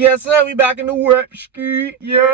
Yes, sir. We back in the work. Ski. Yo.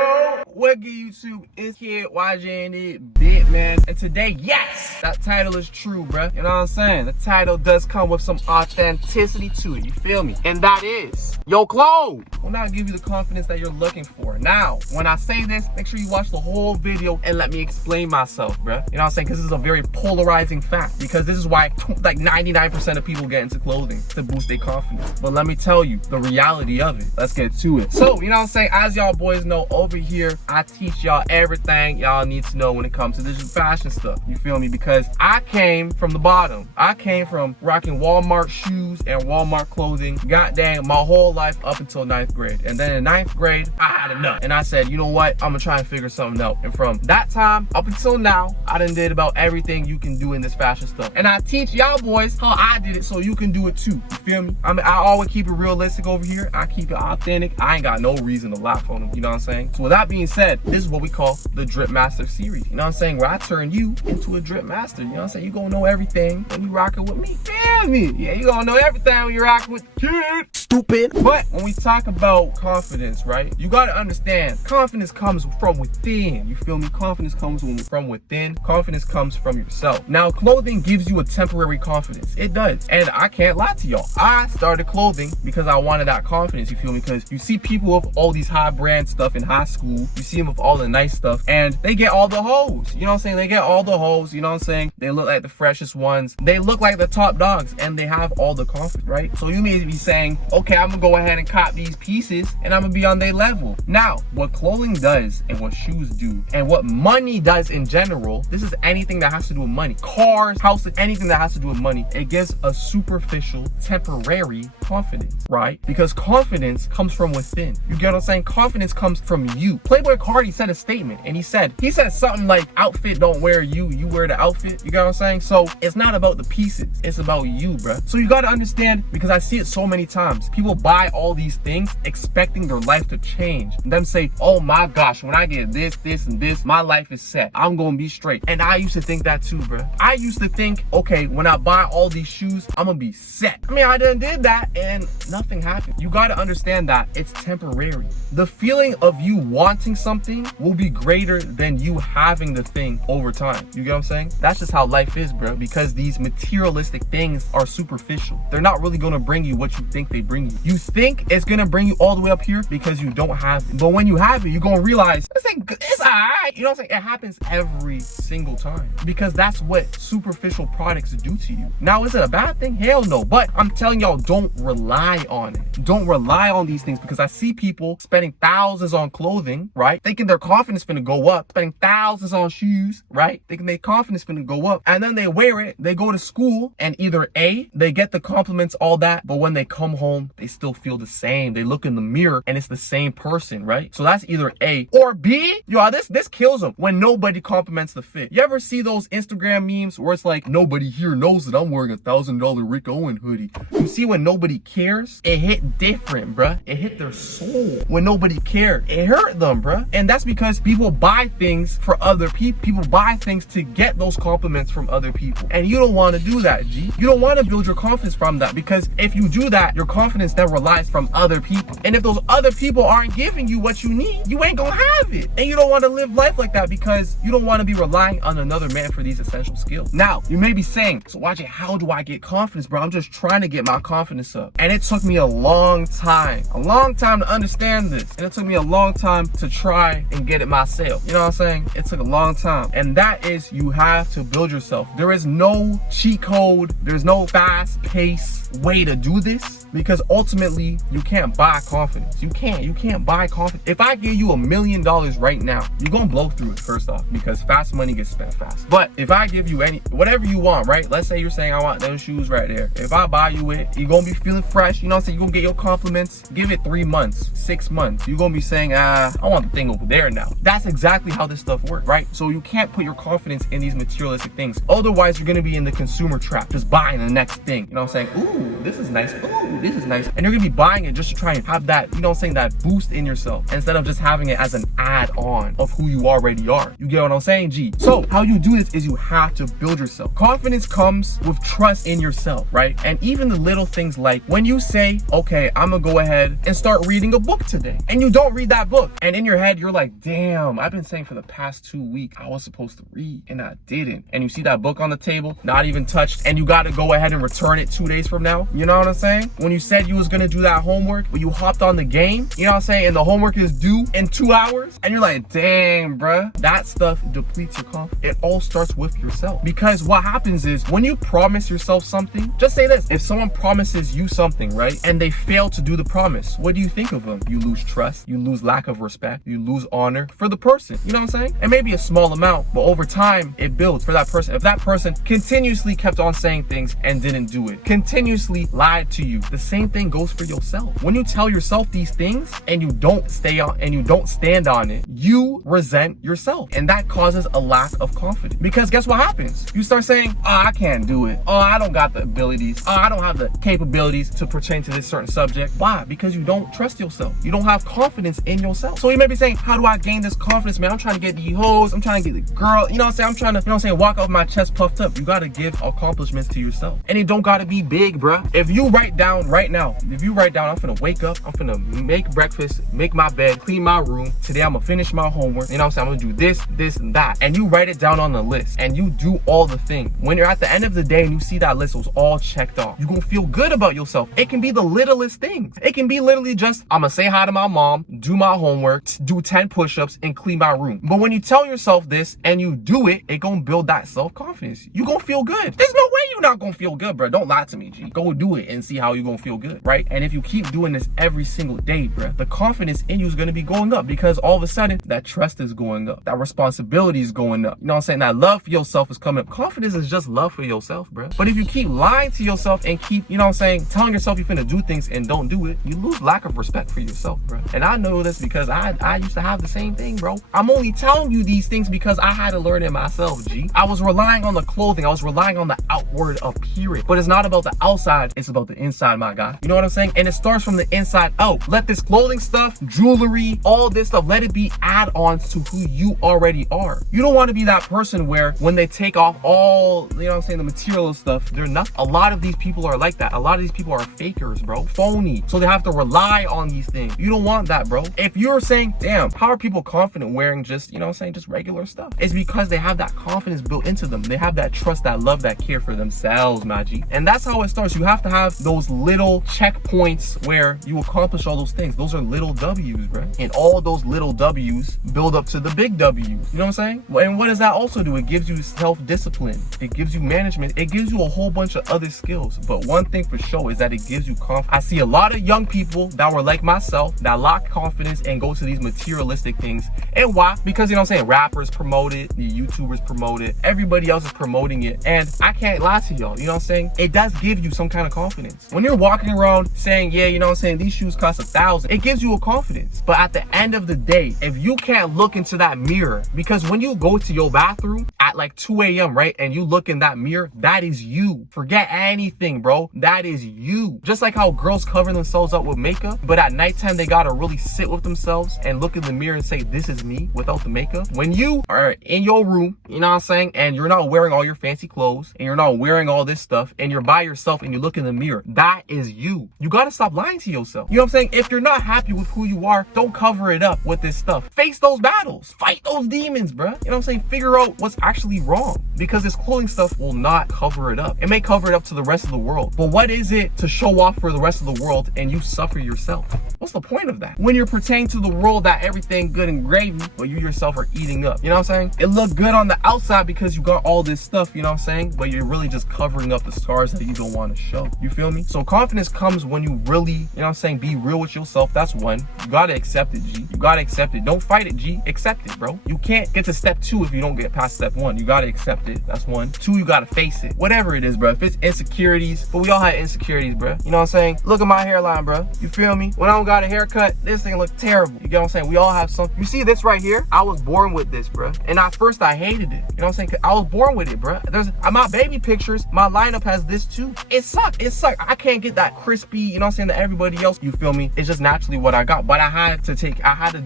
What good YouTube is here? YJ it, bit man. And today, yes, that title is true, bruh. You know what I'm saying? The title does come with some authenticity to it. You feel me? And that is, yo, Chloe will not give you the confidence that you're looking for. Now, when I say this, make sure you watch the whole video and let me explain myself, bruh. You know what I'm saying? Because this is a very polarizing fact. Because this is why like 99% of people get into clothing to boost their confidence. But let me tell you the reality of it. Let's get to it. So, you know what I'm saying? As y'all boys know, over here, I teach y'all everything y'all need to know when it comes to this fashion stuff. You feel me? Because I came from the bottom. I came from rocking Walmart shoes and Walmart clothing, goddamn, my whole life up until 9th grade. And then in 9th grade, I had enough. And I said, you know what? I'm gonna try and figure something out. And from that time up until now, I done did about everything you can do in this fashion stuff. And I teach y'all boys how I did it so you can do it too. You feel me? I always keep it realistic over here. I keep it authentic. I ain't got no reason to laugh on them. You know what I'm saying? So with that being said, this is what we call the Drip Master series. You know what I'm saying? Where I turn you into a Drip Master. You know what I'm saying? You gonna know everything when you rocking with me. Feel me? Yeah, you gonna know everything when you're rocking with the kid. Stupid. But when we talk about confidence, right? You gotta understand, confidence comes from within. You feel me? Confidence comes from within. Confidence comes from yourself. Now, clothing gives you a temporary confidence. It does. And I can't lie to y'all. I started clothing because I wanted that confidence. You feel me? Because you see people with all these high brand stuff in high school. You see them with all the nice stuff and they get all the hoes. You know what I'm saying? They get all the hoes. You know what I'm saying? They look like the freshest ones. They look like the top dogs and they have all the confidence, right? So you may be saying, okay, I'm gonna go ahead and cop these pieces and I'm gonna be on their level. Now, what clothing does and what shoes do and what money does in general, this is anything that has to do with money. Cars, houses, anything that has to do with money. It gives a superficial, temporary confidence, right? Because confidence comes from within. You get what I'm saying? Confidence comes from you. Playboy Card, he said a statement and he said something like, outfit don't wear you, you wear the outfit. You get what I'm saying? So it's not about the pieces, it's about you, bruh. So you gotta understand, because I see it so many times, people buy all these things expecting their life to change and them say, oh my gosh, when I get this, this, and this, my life is set. I'm gonna be straight. And I used to think that too, bruh. I used to think, okay, when I buy all these shoes, I'm gonna be set. I mean, I done did that and nothing happened. You gotta understand that it's temporary. The feeling of you wanting something will be greater than you having the thing over time. You get what I'm saying? That's just how life is, bro, because these materialistic things are superficial. They're not really gonna bring you what you think they bring you. You think it's gonna bring you all the way up here because you don't have it. But when you have it, you're gonna realize it's alright. You know what I'm saying? It happens every single time because that's what superficial products do to you. Now, is it a bad thing? Hell no. But I'm telling y'all, don't rely on it. Don't rely on these things, because I see people spending thousands on clothing, right? Thinking their confidence finna go up, spending thousands on shoes, right? Thinking their confidence finna go up. And then they wear it, they go to school, and either A, they get the compliments, all that, but when they come home, they still feel the same. They look in the mirror and it's the same person, right? So that's either A. Or B, yo, this kills them when nobody compliments the fit. You ever see those Instagram memes where it's like, nobody here knows that I'm wearing a $1,000 Rick Owen hoodie? You see, when nobody cares, it hit different, bruh. It hit their soul. When nobody cared, it hurt them, bruh. And that's because people buy things for other people. People buy things to get those compliments from other people. And you don't want to do that, G. You don't want to build your confidence from that, because if you do that, your confidence then relies from other people. And if those other people aren't giving you what you need, you ain't gonna have it. And you don't want to live life like that, because you don't want to be relying on another man for these essential skills. Now, you may be saying, so YJ, how do I get confidence, bro? I'm just trying to get my confidence up. And it took me a long time to understand this. And it took me a long time to try and get it myself. You know what I'm saying? It took a long time. And that is, you have to build yourself. There is no cheat code. There's no fast pace way to do this, because ultimately you can't buy confidence. You can't buy confidence. If I give you $1 million right now, you're gonna blow through it, first off, because fast money gets spent fast. But if I give you whatever you want, right? Let's say you're saying, I want those shoes right there. If I buy you it, you're gonna be feeling fresh. You know what I'm saying? You're gonna get your compliments. Give it 3 months, 6 months. You're gonna be saying, I want the thing over there now. That's exactly how this stuff works, right? So you can't put your confidence in these materialistic things. Otherwise, you're gonna be in the consumer trap, just buying the next thing. You know what I'm saying? Ooh, this is nice. Ooh, this is nice. And you're gonna be buying it just to try and have that, you know what I'm saying, that boost in yourself, instead of just having it as an add-on of who you already are. You get what I'm saying, G? So how you do this is you have to build yourself. Confidence comes with trust in yourself, right? And even the little things like when you say, okay, I'm gonna go ahead and start reading a book today, and you don't read that book, and in your head you're like, damn, I've been saying for the past 2 weeks I was supposed to read and I didn't. And you see that book on the table, not even touched, and you gotta go ahead and return it 2 days from now. You know what I'm saying? When you said you was gonna do that homework, but you hopped on the game, you know what I'm saying, and the homework is due in 2 hours, and you're like, dang, bruh. That stuff depletes your confidence. It all starts with yourself. Because what happens is when you promise yourself something, just say this, if someone promises you something, right, and they fail to do the promise, what do you think of them? You lose trust, you lose lack of respect, you lose honor for the person. You know what I'm saying? It may be a small amount, but over time it builds for that person. If that person continuously kept on saying things and didn't do it, continuously lied to you, the same thing goes for yourself. When you tell yourself these things and you don't stay on and you don't stand on it, you resent yourself, and that causes a lack of confidence. Because guess what happens? You start saying, oh, I can't do it. Oh, I don't got the abilities. Oh, I don't have the capabilities to pertain to this certain subject. Why? Because you don't trust yourself. You don't have confidence in yourself. So you may be saying, how do I gain this confidence, man? I'm trying to get the hoes. I'm trying to get the girl. You know what I'm saying? I'm trying to, you know what I'm saying, walk off my chest puffed up. You got to give accomplishments to yourself. And it don't got to be big, bruh. If you write down right now, I'm finna wake up, I'm finna make breakfast, make my bed, clean my room. Today I'm gonna finish my homework. You know what I'm saying? I'm gonna do this, this, and that. And you write it down on the list and you do all the things. When you're at the end of the day and you see that list was all checked off, you're gonna feel good about yourself. It can be the littlest things. It can be literally just, I'm gonna say hi to my mom, do my homework, do 10 push-ups, and clean my room. But when you tell yourself this and you do it, it gonna build that self-confidence. You gonna feel good. There's no way you're not gonna feel good, bro. Don't lie to me, G. Go do it and see how you're gonna feel good, right? And if you keep doing this every single day, bro, the confidence in you is gonna be going up, because all of a sudden that trust is going up, that responsibility is going up. You know what I'm saying? That love for yourself is coming up. Confidence is just love for yourself, bro. But if you keep lying to yourself and keep, you know what I'm saying, telling yourself you're finna do things and don't do it, you lose lack of respect for yourself, bro. And I know this because I used to have the same thing, bro. I'm only telling you these things because I had to learn it myself, G. I was relying on the clothing. I was relying on the outward appearance. But it's not about the outside. It's about the inside, my guy. You know what I'm saying? And it starts from the inside out. Let this clothing stuff, jewelry, all this stuff, let it be add-ons to who you already are. You don't want to be that person where when they take off all, you know what I'm saying, the material stuff, they're nothing. A lot of these people are like that. A lot of these people are fakers, bro. Phony. So they have to rely on these things. You don't want that, bro. If you're saying, damn, how are people confident wearing just, you know what I'm saying, just regular stuff? It's because they have that confidence built into them. They have that trust, that love, that care for themselves, my G. And that's how it starts. You have to have those little checkpoints where you accomplish all those things. Those are little W's, bro. And all those little W's build up to the big W's. You know what I'm saying? And what does that also do? It gives you self-discipline. It gives you management. It gives you a whole bunch of other skills. But one thing for sure is that it gives you confidence. I see a lot of young people that were like myself that lack confidence and go to these materialistic things. And why? Because, you know what I'm saying, rappers promote it, the YouTubers promote it, everybody else is promoting it. And I can't lie to y'all, you know what I'm saying? It does give you some kind of confidence. When you're walking around saying, yeah, you know what I'm saying, these shoes cost $1,000, it gives you a confidence. But at the end of the day, if you can't look into that mirror, because when you go to your bathroom at like 2 a.m., right, and you look in that mirror, that is you. Forget anything, bro. That is you. Just like how girls cover themselves up with makeup, but at nighttime they gotta really sit with themselves and look in the mirror and say, this is me without the makeup. When you are in your room, you know what I'm saying, and you're not wearing all your fancy clothes and you're not wearing all this stuff and you're by yourself and you look in the mirror, that is you. You gotta stop lying to yourself. You know what I'm saying? If you're not happy with who you are, don't cover it up with this stuff. Face those battles. Fight those demons, bruh. You know what I'm saying? Figure out what's actually wrong, because this clothing stuff will not cover it up. It may cover it up to the rest of the world, but what is it to show off for the rest of the world and you suffer yourself? What's the point of that? When you're pertaining to the world that everything good and gravy, but you yourself are eating up. You know what I'm saying? It looked good on the outside because you got all this stuff, you know what I'm saying? But you're really just covering up the scars that you don't want to show. You feel me? So confidence comes when you really, you know what I'm saying, be real with yourself. That's one. You gotta accept it, G. You gotta accept it. Don't fight it, G. Accept it, bro. You can't get to step 2 if you don't get past step 1. You gotta accept it. That's 1. 2, you gotta face it. Whatever it is, bro. If it's insecurities, but we all had insecurities, bro. You know what I'm saying? Look at my hairline, bro. You feel me? When I don't got a haircut, this thing look terrible. You get what I'm saying? We all have something. You see this right here? I was born with this, bro. And at first I hated it. You know what I'm saying? I was born with it, bro. There's my baby pictures. My lineup has this too. It sucked. It sucked. I can't get that crispy, you know what I'm saying, that everybody else, you feel me? It's just naturally what I got. But I had to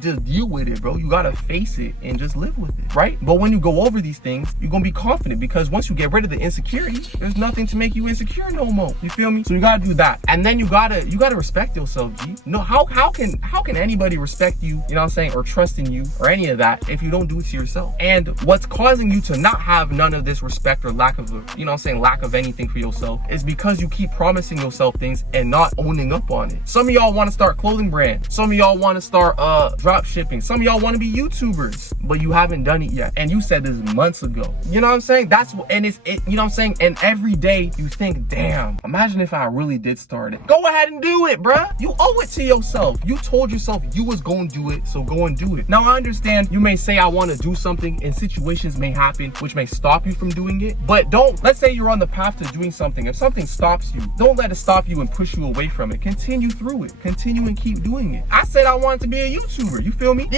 just deal with it, bro. You gotta face it and just live with it, right? But when you go over these things, you're gonna be confident, because once you get rid of the insecurities, there's nothing to make you insecure no more. You feel me? So you gotta do that. And then you gotta respect yourself, G. No, how can anybody respect you, you know what I'm saying, or trust in you or any of that if you don't do it to yourself? And what's causing you to not have none of this respect or lack of, you know what I'm saying, lack of anything for yourself is because you keep promising yourself things and not owning up on it. Some of y'all want to start clothing brands. Some of y'all want to start drop shipping. Some of y'all want to be YouTubers, but you haven't done it yet. And you said this months ago. You know what I'm saying? You know what I'm saying? And every day you think, damn, imagine if I really did start it. Go ahead and do it, bruh. You owe it to yourself. You told yourself you was going to do it, so go and do it. Now I understand you may say I want to do something, and situations may happen which may stop you from doing it, but let's say you're on the path to doing something. If something stops you, don't let it stop you and push you away from it. Continue through it. Continue and keep doing it. I said I wanted to be a YouTuber. You feel me?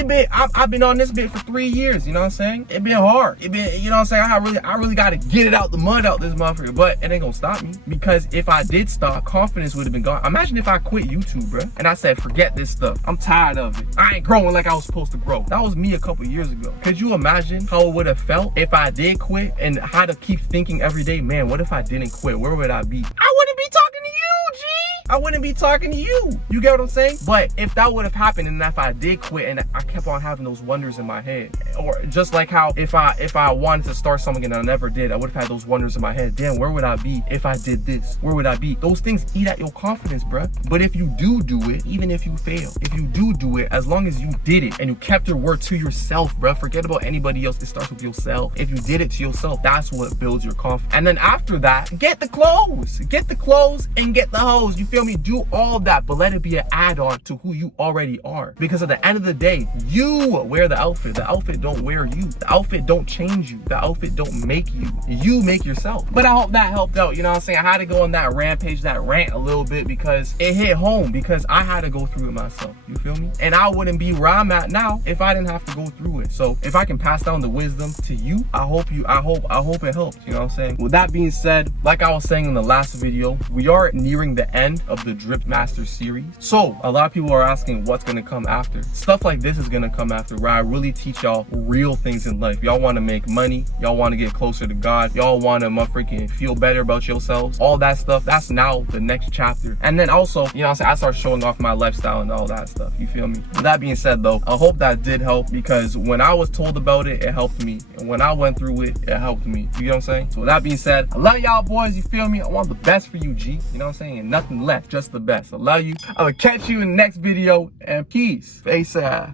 I've been on this bit for 3 years. You know what I'm saying? It been hard. You know what I'm saying? I really got to get it out the mud out this motherfucker, but it ain't gonna stop me, because if I did stop, confidence would have been gone. Imagine if I quit YouTube, bro, and I said, forget this stuff. I'm tired of it. I ain't growing like I was supposed to grow. That was me a couple years ago. Could you imagine how it would have felt if I did quit and had to keep thinking every day, man, what if I didn't quit? Where would I be? I wouldn't be talking to you, G. I wouldn't be talking to you. You get what I'm saying? But if that would have happened, and if I did quit and I kept on having those wonders in my head, or just like how if I wanted to start something and I never did, I would have had those wonders in my head. Damn, where would I be if I did this? Where would I be? Those things eat at your confidence, bruh. But if you do it, even if you fail, if you do it, as long as you did it and you kept your word to yourself, bruh, forget about anybody else. It starts with yourself. If you did it to yourself, that's what builds your confidence. And then after that, get the clothes and get the hoes. You feel me? Do all that, but let it be an add-on to who you already are. Because at the end of the day, you wear the outfit. The outfit don't wear you. The outfit don't change you. The outfit don't make you. You make yourself. But I hope that helped out. You know what I'm saying? I had to go on that rampage, that rant a little bit, because it hit home, because I had to go through it myself. You feel me? And I wouldn't be where I'm at now if I didn't have to go through it. So if I can pass down the wisdom to you, I hope it helps. You know what I'm saying? With that being said, like I was saying in the last video, we are nearing the end of the Drip Master series. So a lot of people are asking what's gonna come after. Stuff like this is gonna come after, where I really teach y'all real things in life. Y'all want to make money, y'all want to get closer to God, y'all want to motherfucking feel better about yourselves, all that stuff. That's now the next chapter. And then also, you know what I'm saying, I start showing off my lifestyle and all that stuff. You feel me? With that being said though, I hope that did help, because when I was told about it, it helped me, and when I went through it, it helped me. You know what I'm saying? So with that being said, I love y'all boys. You feel me? I want the best for you, G. You know what I'm saying? And nothing less, just the best. I love you. I will catch you in the next video, and peace. Face out.